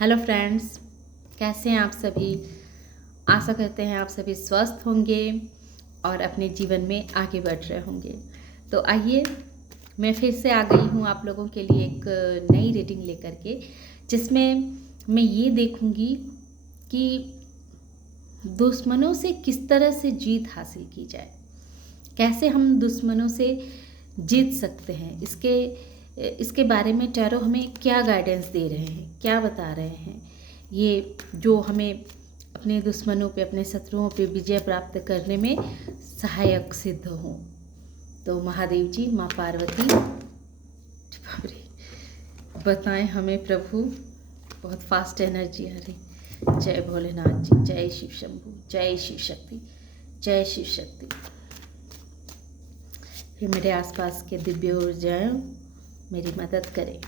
Hello friends, कैसे हैं आप सभी। आशा करते हैं आप सभी स्वस्थ होंगे और अपने जीवन में आगे बढ़ रहे होंगे। तो आइए, मैं फिर से आ गई हूँ आप लोगों के लिए एक नई रीडिंग लेकर के, जिसमें मैं ये देखूँगी कि दुश्मनों से किस तरह से जीत हासिल की जाए, कैसे हम दुश्मनों से जीत सकते हैं। इसके बारे में टैरो हमें क्या गाइडेंस दे रहे हैं, क्या बता रहे हैं, ये जो हमें अपने दुश्मनों पे, अपने शत्रुओं पे विजय प्राप्त करने में सहायक सिद्ध हों। तो महादेव जी, माँ पार्वती, बाप रे, बताएं हमें प्रभु। बहुत फास्ट एनर्जी आ रही। जय भोलेनाथ जी, जय शिव शंभू, जय शिव शक्ति, जय शिव शक्ति। ये मेरे आसपास के दिव्य ऊर्जाएं मेरी मदद करें,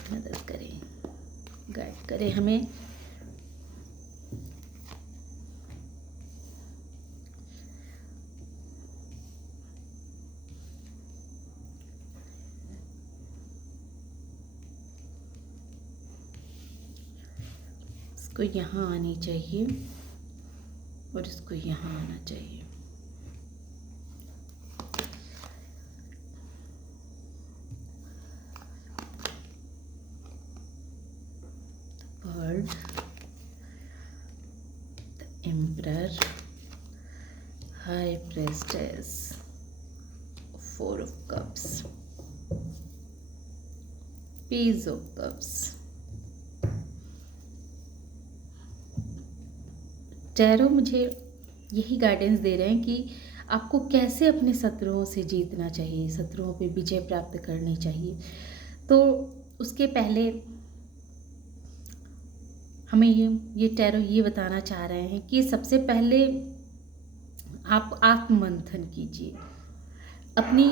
गाइड करें हमें। इसको यहाँ आनी चाहिए और इसको यहाँ आना चाहिए। World, the Emperor, High Priestess, Four of Cups, Page of Cups। Tarot मुझे यही गाइडेंस दे रहे हैं कि आपको कैसे अपने शत्रुओं से जीतना चाहिए, शत्रुओं पे विजय प्राप्त करनी चाहिए। तो उसके पहले हमें ये टैरो ये बताना चाह रहे हैं कि सबसे पहले आप आत्ममंथन कीजिए, अपनी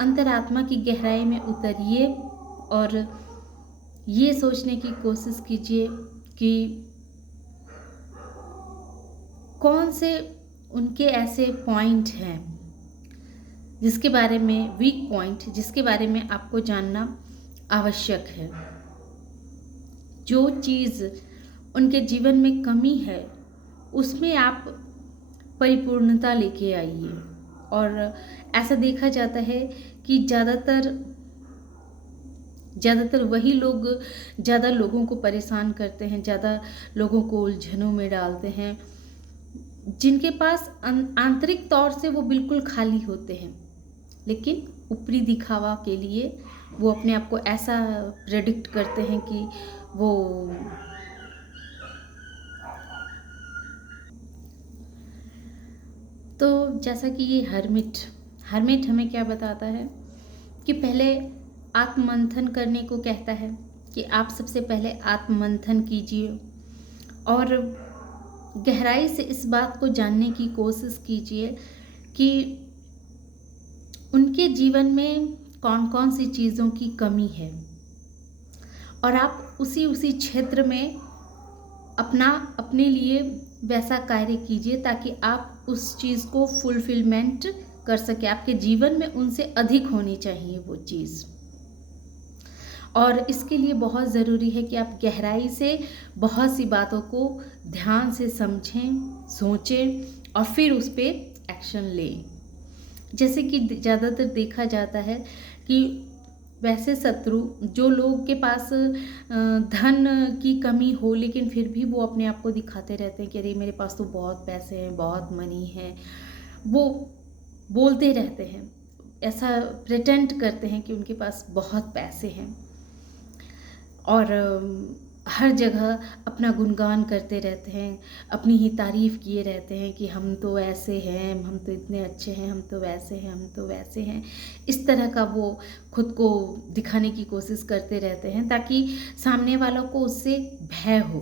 अंतरात्मा की गहराई में उतरिए और ये सोचने की कोशिश कीजिए कि कौन से उनके ऐसे पॉइंट हैं जिसके बारे में, वीक पॉइंट जिसके बारे में आपको जानना आवश्यक है। जो चीज़ उनके जीवन में कमी है उसमें आप परिपूर्णता लेके आइए। और ऐसा देखा जाता है कि ज़्यादातर वही लोग ज़्यादा लोगों को परेशान करते हैं, ज़्यादा लोगों को उलझनों में डालते हैं, जिनके पास आंतरिक तौर से वो बिल्कुल खाली होते हैं, लेकिन ऊपरी दिखावा के लिए वो अपने आप को ऐसा प्रेडिक्ट करते हैं कि वो तो जैसा कि ये हर्मिट हमें क्या बताता है कि पहले आत्ममंथन करने को कहता है कि आप सबसे पहले आत्ममंथन कीजिए और गहराई से इस बात को जानने की कोशिश कीजिए कि उनके जीवन में कौन कौन सी चीज़ों की कमी है और आप उसी क्षेत्र में अपने लिए वैसा कार्य कीजिए ताकि आप उस चीज़ को फुलफिलमेंट कर सके। आपके जीवन में उनसे अधिक होनी चाहिए वो चीज़, और इसके लिए बहुत ज़रूरी है कि आप गहराई से बहुत सी बातों को ध्यान से समझें, सोचें और फिर उस पर एक्शन लें। जैसे कि ज़्यादातर देखा जाता है कि वैसे शत्रु जो लोग के पास धन की कमी हो लेकिन फिर भी वो अपने आप को दिखाते रहते हैं कि अरे मेरे पास तो बहुत पैसे हैं, बहुत मनी है, वो बोलते रहते हैं, ऐसा प्रिटेंड करते हैं कि उनके पास बहुत पैसे हैं और हर जगह अपना गुणगान करते रहते हैं, अपनी ही तारीफ़ किए रहते हैं कि हम तो ऐसे हैं, हम तो इतने अच्छे हैं, हम तो वैसे हैं, हम तो वैसे हैं। इस तरह का वो खुद को दिखाने की कोशिश करते रहते हैं ताकि सामने वालों को उससे भय हो,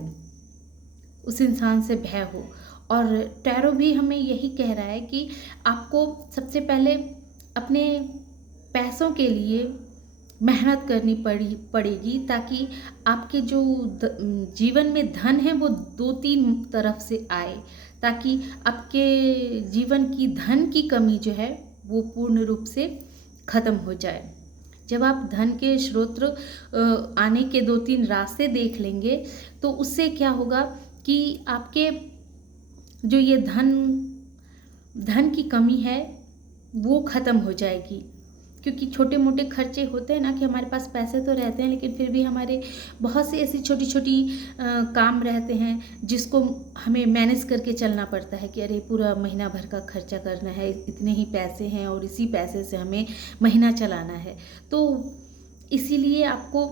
उस इंसान से भय हो। और टैरो भी हमें यही कह रहा है कि आपको सबसे पहले अपने पैसों के लिए मेहनत करनी पड़ेगी ताकि आपके जो जीवन में धन है वो 2-3 तरफ से आए, ताकि आपके जीवन की धन की कमी जो है वो पूर्ण रूप से ख़त्म हो जाए। जब आप धन के स्रोत आने के 2-3 रास्ते देख लेंगे, तो उससे क्या होगा कि आपके जो ये धन की कमी है वो ख़त्म हो जाएगी। क्योंकि छोटे मोटे खर्चे होते हैं ना, कि हमारे पास पैसे तो रहते हैं लेकिन फिर भी हमारे बहुत सी ऐसी छोटी छोटी काम रहते हैं जिसको हमें मैनेज करके चलना पड़ता है कि अरे पूरा महीना भर का खर्चा करना है, इतने ही पैसे हैं और इसी पैसे से हमें महीना चलाना है। तो इसीलिए आपको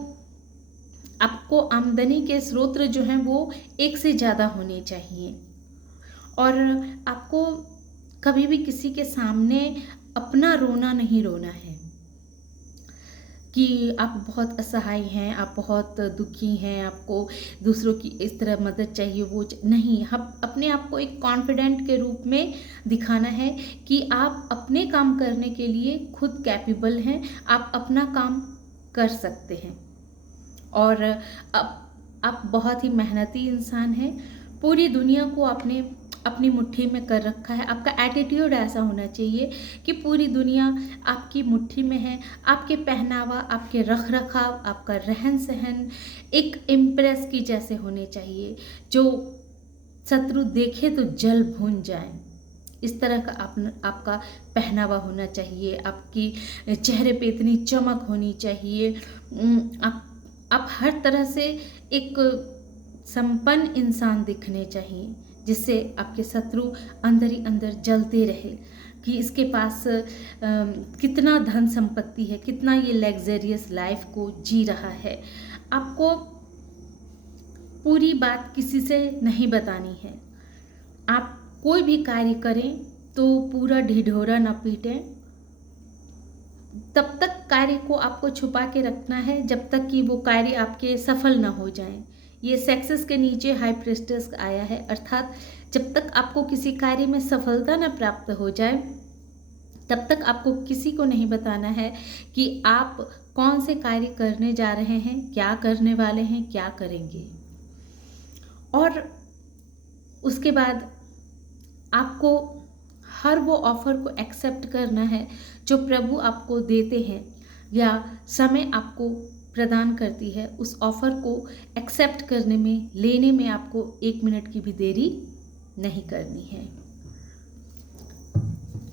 आमदनी के स्रोत जो हैं वो एक से ज़्यादा होने चाहिए। और आपको कभी भी किसी के सामने अपना रोना नहीं रोना है कि आप बहुत असहाय हैं, आप बहुत दुखी हैं, आपको दूसरों की इस तरह मदद चाहिए, नहीं। हम अपने आप को एक कॉन्फिडेंट के रूप में दिखाना है कि आप अपने काम करने के लिए खुद कैपेबल हैं, आप अपना काम कर सकते हैं और आप बहुत ही मेहनती इंसान हैं। पूरी दुनिया को आपने अपनी मुट्ठी में कर रखा है। आपका एटीट्यूड ऐसा होना चाहिए कि पूरी दुनिया आपकी मुट्ठी में है। आपके पहनावा, आपके रख रखाव, आपका रहन सहन एक इम्प्रेस की जैसे होने चाहिए, जो शत्रु देखे तो जल भून जाए। इस तरह का आपका पहनावा होना चाहिए, आपकी चेहरे पे इतनी चमक होनी चाहिए। आप हर तरह से एक संपन्न इंसान दिखने चाहिए, जिससे आपके शत्रु अंदर ही अंदर जलते रहे कि इसके पास कितना धन संपत्ति है, कितना ये लग्जरियस लाइफ को जी रहा है। आपको पूरी बात किसी से नहीं बतानी है। आप कोई भी कार्य करें तो पूरा ढिढोरा ना पीटें। तब तक कार्य को आपको छुपा के रखना है जब तक कि वो कार्य आपके सफल ना हो जाए। ये सक्सेस के नीचे हाई प्रेस्टिज आया है, अर्थात जब तक आपको किसी कार्य में सफलता न प्राप्त हो जाए तब तक आपको किसी को नहीं बताना है कि आप कौन से कार्य करने जा रहे हैं, क्या करने वाले हैं, क्या करेंगे। और उसके बाद आपको हर वो ऑफ़र को एक्सेप्ट करना है जो प्रभु आपको देते हैं या समय आपको प्रदान करती है। उस ऑफ़र को एक्सेप्ट करने में, लेने में आपको 1 मिनट की भी देरी नहीं करनी है।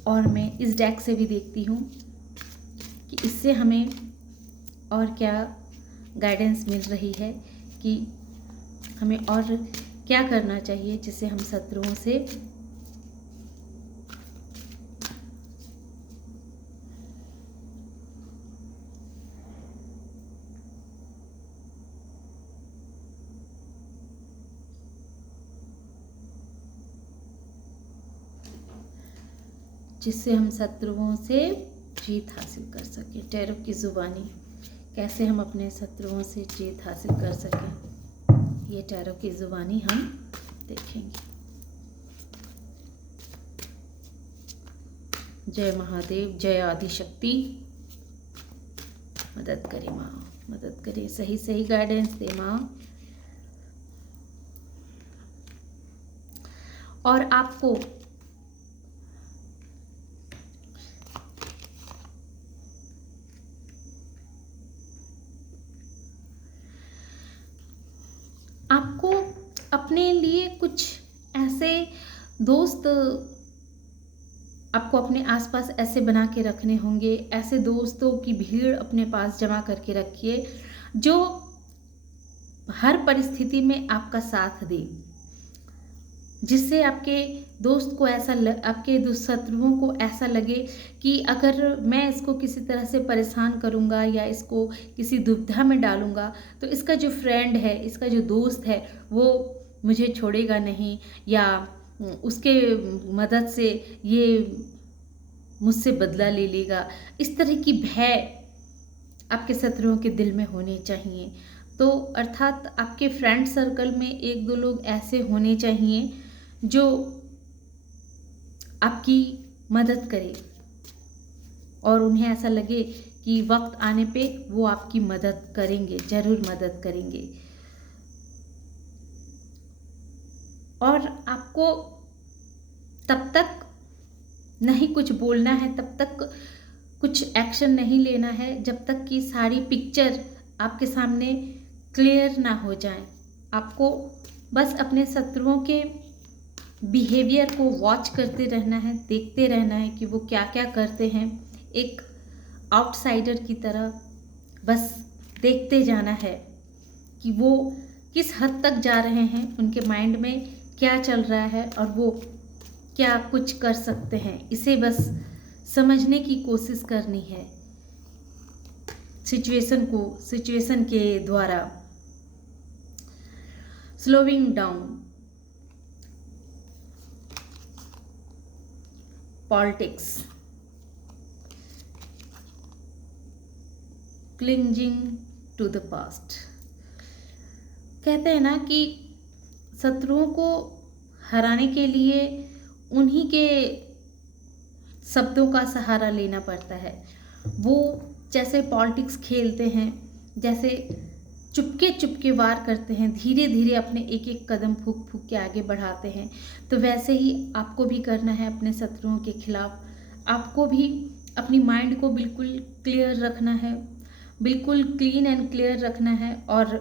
और मैं इस डेक से भी देखती हूँ कि इससे हमें और क्या गाइडेंस मिल रही है कि हमें और क्या करना चाहिए जिससे हम शत्रुओं से शत्रुओं से जीत हासिल कर सकें। टैरो की ज़ुबानी, कैसे हम अपने शत्रुओं से जीत हासिल कर सकें, ये टैरो की ज़ुबानी हम देखेंगे। जय महादेव, जय आदिशक्ति। मदद करे माँ, मदद करे, सही सही गाइडेंस दे माँ। और आपको अपने लिए कुछ ऐसे दोस्त आपको अपने आसपास ऐसे बना के रखने होंगे, ऐसे दोस्तों की भीड़ अपने पास जमा करके रखिए जो हर परिस्थिति में आपका साथ दे, जिससे आपके दोस्त को आपके शत्रुओं को ऐसा लगे कि अगर मैं इसको किसी तरह से परेशान करूंगा या इसको किसी दुविधा में डालूंगा तो इसका जो फ्रेंड है, इसका जो दोस्त है, वो मुझे छोड़ेगा नहीं, या उसके मदद से ये मुझसे बदला ले लेगा। इस तरह की भय आपके शत्रुओं के दिल में होने चाहिए। तो अर्थात आपके फ्रेंड सर्कल में 1-2 लोग ऐसे होने चाहिए जो आपकी मदद करे और उन्हें ऐसा लगे कि वक्त आने पे वो आपकी मदद करेंगे, ज़रूर मदद करेंगे। और आपको तब तक नहीं कुछ बोलना है, तब तक कुछ एक्शन नहीं लेना है जब तक कि सारी पिक्चर आपके सामने क्लियर ना हो जाए। आपको बस अपने शत्रुओं के बिहेवियर को वॉच करते रहना है, देखते रहना है कि वो क्या क्या करते हैं। एक आउटसाइडर की तरह बस देखते जाना है कि वो किस हद तक जा रहे हैं, उनके माइंड में क्या चल रहा है और वो क्या कुछ कर सकते हैं। इसे बस समझने की कोशिश करनी है सिचुएशन के द्वारा। Slowing down, politics, clinging to the past. कहते हैं ना कि शत्रुओं को हराने के लिए उन्हीं के शब्दों का सहारा लेना पड़ता है। वो जैसे पॉलिटिक्स खेलते हैं, जैसे चुपके चुपके वार करते हैं, धीरे धीरे अपने एक एक कदम फूंक फूंक के आगे बढ़ाते हैं, तो वैसे ही आपको भी करना है अपने शत्रुओं के खिलाफ। आपको भी अपनी माइंड को बिल्कुल क्लियर रखना है, बिल्कुल क्लीन एंड क्लियर रखना है, और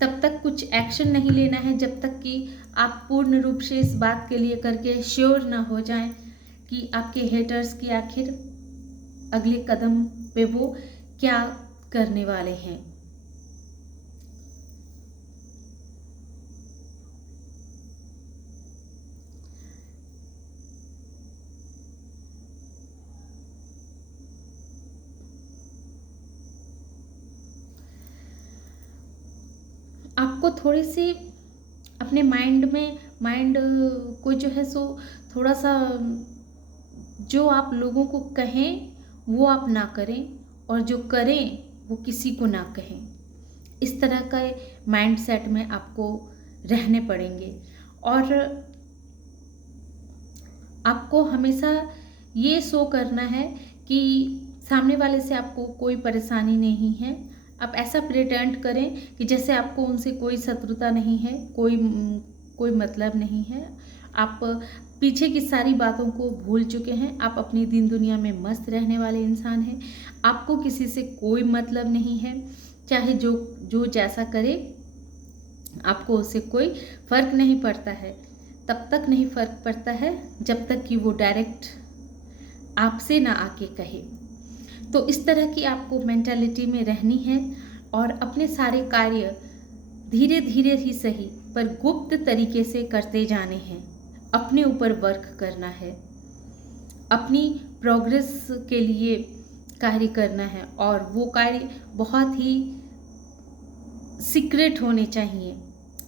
तब तक कुछ एक्शन नहीं लेना है जब तक कि आप पूर्ण रूप से इस बात के लिए करके श्योर ना हो जाएं कि आपके हेटर्स की आखिर अगले कदम पे वो क्या करने वाले हैं। आपको थोड़ी सी अपने माइंड को जो है सो थोड़ा सा, जो आप लोगों को कहें वो आप ना करें, और जो करें वो किसी को ना कहें। इस तरह का माइंड सेट में आपको रहने पड़ेंगे। और आपको हमेशा ये शो करना है कि सामने वाले से आपको कोई परेशानी नहीं है। आप ऐसा प्रिटेंड करें कि जैसे आपको उनसे कोई शत्रुता नहीं है, कोई मतलब नहीं है। आप पीछे की सारी बातों को भूल चुके हैं, आप अपनी दिन दुनिया में मस्त रहने वाले इंसान हैं। आपको किसी से कोई मतलब नहीं है, चाहे जो जैसा करे, आपको उससे कोई फ़र्क नहीं पड़ता है। तब तक नहीं फ़र्क पड़ता है जब तक कि वो डायरेक्ट आपसे ना आके कहे। तो इस तरह की आपको मेंटालिटी में रहनी है, और अपने सारे कार्य धीरे धीरे ही सही पर गुप्त तरीके से करते जाने हैं। अपने ऊपर वर्क करना है, अपनी प्रोग्रेस के लिए कार्य करना है, और वो कार्य बहुत ही सीक्रेट होने चाहिए।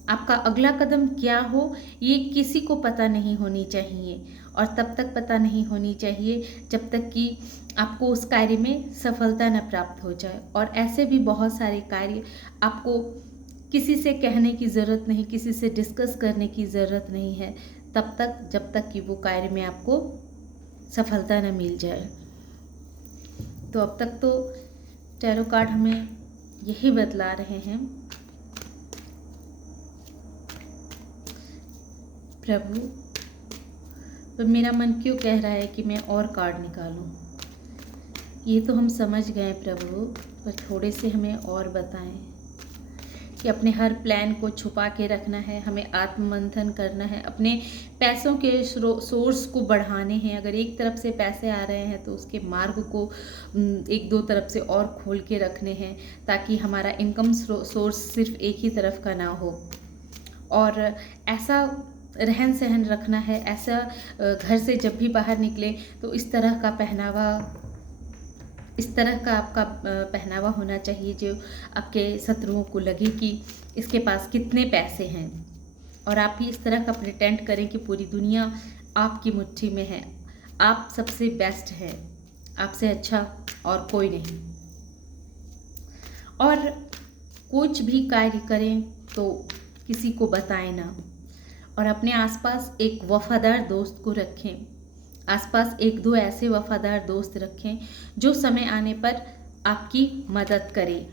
आपका अगला कदम क्या हो ये किसी को पता नहीं होनी चाहिए, और तब तक पता नहीं होनी चाहिए जब तक कि आपको उस कार्य में सफलता न प्राप्त हो जाए। और ऐसे भी बहुत सारे कार्य आपको किसी से कहने की ज़रूरत नहीं, किसी से डिस्कस करने की ज़रूरत नहीं है, तब तक जब तक कि वो कार्य में आपको सफलता न मिल जाए। तो अब तक तो टैरो कार्ड हमें यही बतला रहे हैं। प्रभु, तो मेरा मन क्यों कह रहा है कि मैं और कार्ड निकालूं? ये तो हम समझ गए प्रभु, पर थोड़े से हमें और बताएं कि अपने हर प्लान को छुपा के रखना है, हमें आत्ममंथन करना है, अपने पैसों के सोर्स को बढ़ाने हैं। अगर एक तरफ से पैसे आ रहे हैं तो उसके मार्ग को एक दो तरफ से और खोल के रखने हैं, ताकि हमारा इनकम सोर्स सिर्फ एक ही तरफ का ना हो। और ऐसा रहन सहन रखना है, ऐसा घर से जब भी बाहर निकले तो इस तरह का आपका पहनावा होना चाहिए जो आपके शत्रुओं को लगे कि इसके पास कितने पैसे हैं। और आप भी इस तरह का प्रिटेंड करें कि पूरी दुनिया आपकी मुट्ठी में है, आप सबसे बेस्ट हैं, आपसे अच्छा और कोई नहीं। और कुछ भी कार्य करें तो किसी को बताएं ना, और अपने आसपास एक वफादार दोस्त को रखें। आसपास एक दो ऐसे वफादार दोस्त रखें जो समय आने पर आपकी मदद करें।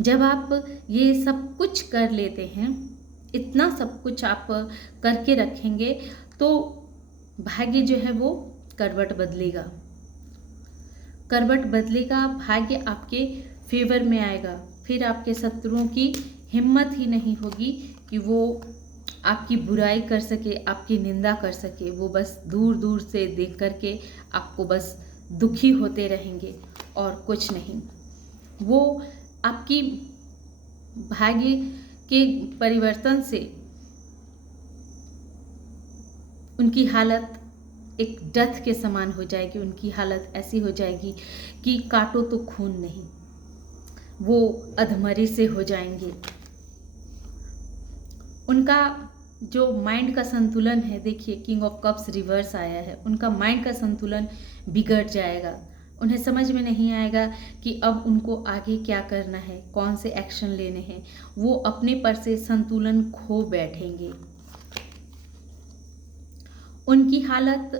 जब आप ये सब कुछ कर लेते हैं, इतना सब कुछ आप करके रखेंगे, तो भाग्य जो है वो करवट बदलेगा, करवट बदलेगा, भाग्य आपके फेवर में आएगा। फिर आपके शत्रुओं की हिम्मत ही नहीं होगी कि वो आपकी बुराई कर सके, आपकी निंदा कर सके। वो बस दूर दूर से देख कर के आपको बस दुखी होते रहेंगे और कुछ नहीं। वो आपकी भाग्य के परिवर्तन से उनकी हालत एक डेथ के समान हो जाएगी। उनकी हालत ऐसी हो जाएगी कि काटो तो खून नहीं, वो अधमरे से हो जाएंगे। उनका जो माइंड का संतुलन है, देखिए किंग ऑफ कप्स रिवर्स आया है, उनका माइंड का संतुलन बिगड़ जाएगा। उन्हें समझ में नहीं आएगा कि अब उनको आगे क्या करना है, कौन से एक्शन लेने हैं। वो अपने पर से संतुलन खो बैठेंगे। उनकी हालत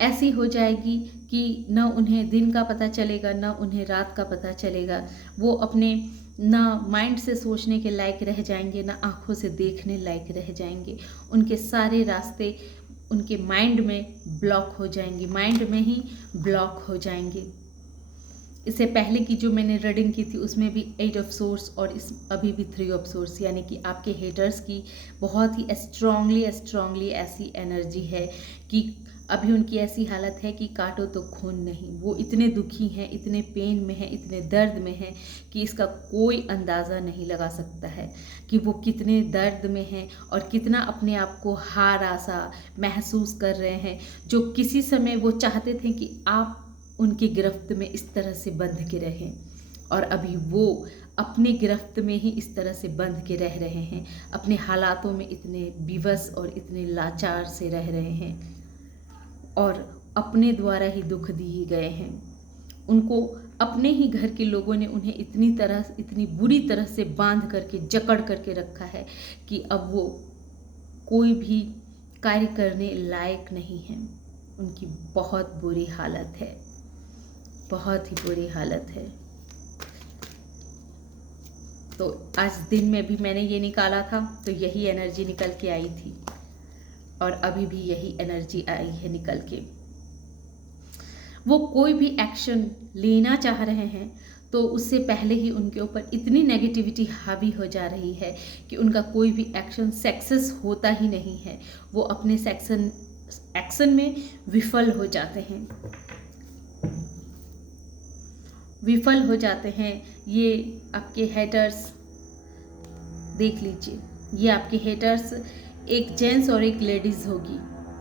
ऐसी हो जाएगी कि न उन्हें दिन का पता चलेगा, न उन्हें रात का पता चलेगा। वो अपने न माइंड से सोचने के लायक रह जाएंगे, न आँखों से देखने लायक रह जाएंगे। उनके सारे रास्ते उनके माइंड में ब्लॉक हो जाएंगे, माइंड में ही ब्लॉक हो जाएंगे। इससे पहले की जो मैंने रीडिंग की थी उसमें भी 8 ऑफ सोर्स और इस अभी भी 3 ऑफ सोर्स, यानी कि आपके हेटर्स की बहुत ही स्ट्रांगली ऐसी एनर्जी है कि अभी उनकी ऐसी हालत है कि काटो तो खून नहीं। वो इतने दुखी हैं, इतने पेन में हैं, इतने दर्द में हैं कि इसका कोई अंदाज़ा नहीं लगा सकता है कि वो कितने दर्द में हैं और कितना अपने आप को हारा सा महसूस कर रहे हैं। जो किसी समय वो चाहते थे कि आप उनकी गिरफ्त में इस तरह से बंध के रहें, और अभी वो अपनी गिरफ्त में ही इस तरह से बंध के रह रहे हैं। अपने हालातों में इतने विवश और इतने लाचार से रह रहे हैं और अपने द्वारा ही दुख दिए गए हैं। उनको अपने ही घर के लोगों ने उन्हें इतनी बुरी तरह से बांध करके जकड़ करके रखा है कि अब वो कोई भी कार्य करने लायक नहीं है। उनकी बहुत बुरी हालत है, बहुत ही बुरी हालत है। तो आज दिन में भी मैंने ये निकाला था तो यही एनर्जी निकल के आई थी और अभी भी यही एनर्जी आई है निकल के। वो कोई भी एक्शन लेना चाह रहे हैं तो उससे पहले ही उनके ऊपर इतनी नेगेटिविटी हावी हो जा रही है कि उनका कोई भी एक्शन सक्सेस होता ही नहीं है। वो अपने एक्शन में विफल हो जाते हैं, विफल हो जाते हैं। ये आपके हेटर्स देख लीजिए, ये आपके हेटर्स एक जेंट्स और एक लेडीज़ होगी।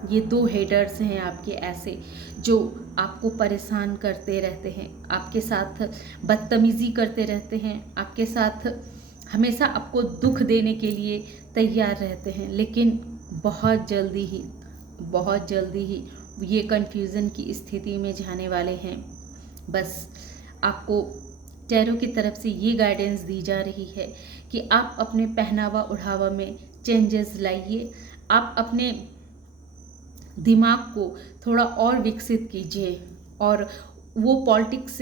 ये 2 हेटर्स हैं आपके ऐसे जो आपको परेशान करते रहते हैं, आपके साथ बदतमीज़ी करते रहते हैं, आपके साथ हमेशा आपको दुख देने के लिए तैयार रहते हैं। लेकिन बहुत जल्दी ही ये कन्फ्यूज़न की स्थिति में जाने वाले हैं। बस आपको टैरो की तरफ से ये गाइडेंस दी जा रही है कि आप अपने पहनावा ओढ़ावा में चेंजेस लाइए। आप अपने दिमाग को थोड़ा और विकसित कीजिए। और वो पॉलिटिक्स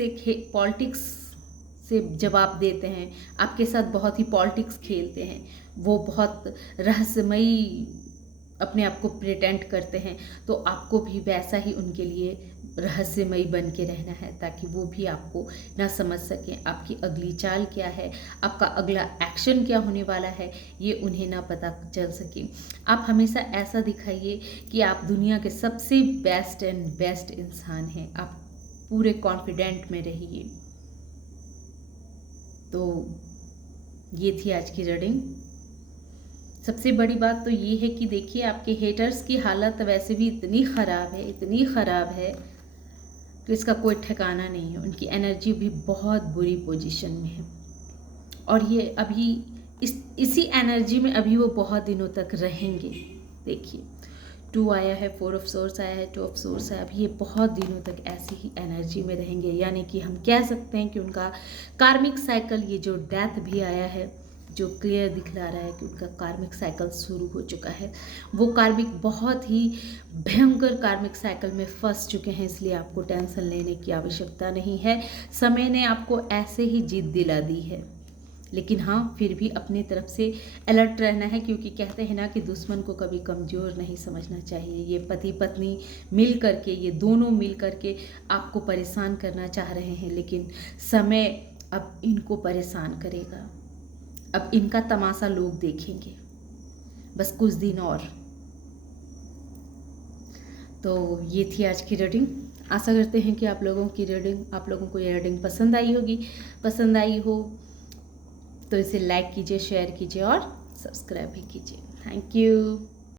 से जवाब देते हैं, आपके साथ बहुत ही पॉलिटिक्स खेलते हैं, वो बहुत रहस्यमयी अपने आप को प्रिटेंड करते हैं। तो आपको भी वैसा ही उनके लिए रहस्यमयी बन के रहना है ताकि वो भी आपको ना समझ सकें। आपकी अगली चाल क्या है, आपका अगला एक्शन क्या होने वाला है, ये उन्हें ना पता चल सके। आप हमेशा ऐसा दिखाइए कि आप दुनिया के सबसे बेस्ट इंसान हैं। आप पूरे कॉन्फिडेंट में रहिए। तो ये थी आज की रीडिंग। सबसे बड़ी बात तो ये है कि देखिए आपके हेटर्स की हालत वैसे भी इतनी ख़राब है कि इसका कोई ठिकाना नहीं है। उनकी एनर्जी भी बहुत बुरी पोजीशन में है और ये अभी इसी एनर्जी में अभी वो बहुत दिनों तक रहेंगे। देखिए 2 आया है, 4 ऑफ सोर्स आया है, 2 ऑफ सोर्स आया, अभी ये बहुत दिनों तक ऐसी ही एनर्जी में रहेंगे। यानी कि हम कह सकते हैं कि उनका कार्मिक साइकिल, ये जो डेथ भी आया है जो क्लियर दिखला रहा है कि उनका कार्मिक साइकिल शुरू हो चुका है। वो कार्मिक बहुत ही भयंकर कार्मिक साइकिल में फंस चुके हैं, इसलिए आपको टेंशन लेने की आवश्यकता नहीं है। समय ने आपको ऐसे ही जीत दिला दी है। लेकिन हाँ, फिर भी अपने तरफ से अलर्ट रहना है, क्योंकि कहते हैं ना कि दुश्मन को कभी कमज़ोर नहीं समझना चाहिए। ये पति पत्नी मिल करके, ये दोनों मिल करके आपको परेशान करना चाह रहे हैं, लेकिन समय अब इनको परेशान करेगा। अब इनका तमाशा लोग देखेंगे, बस कुछ दिन और। तो ये थी आज की रीडिंग। आशा करते हैं कि आप लोगों को ये रीडिंग पसंद आई होगी। पसंद आई हो तो इसे लाइक कीजिए, शेयर कीजिए और सब्सक्राइब भी कीजिए। Thank you.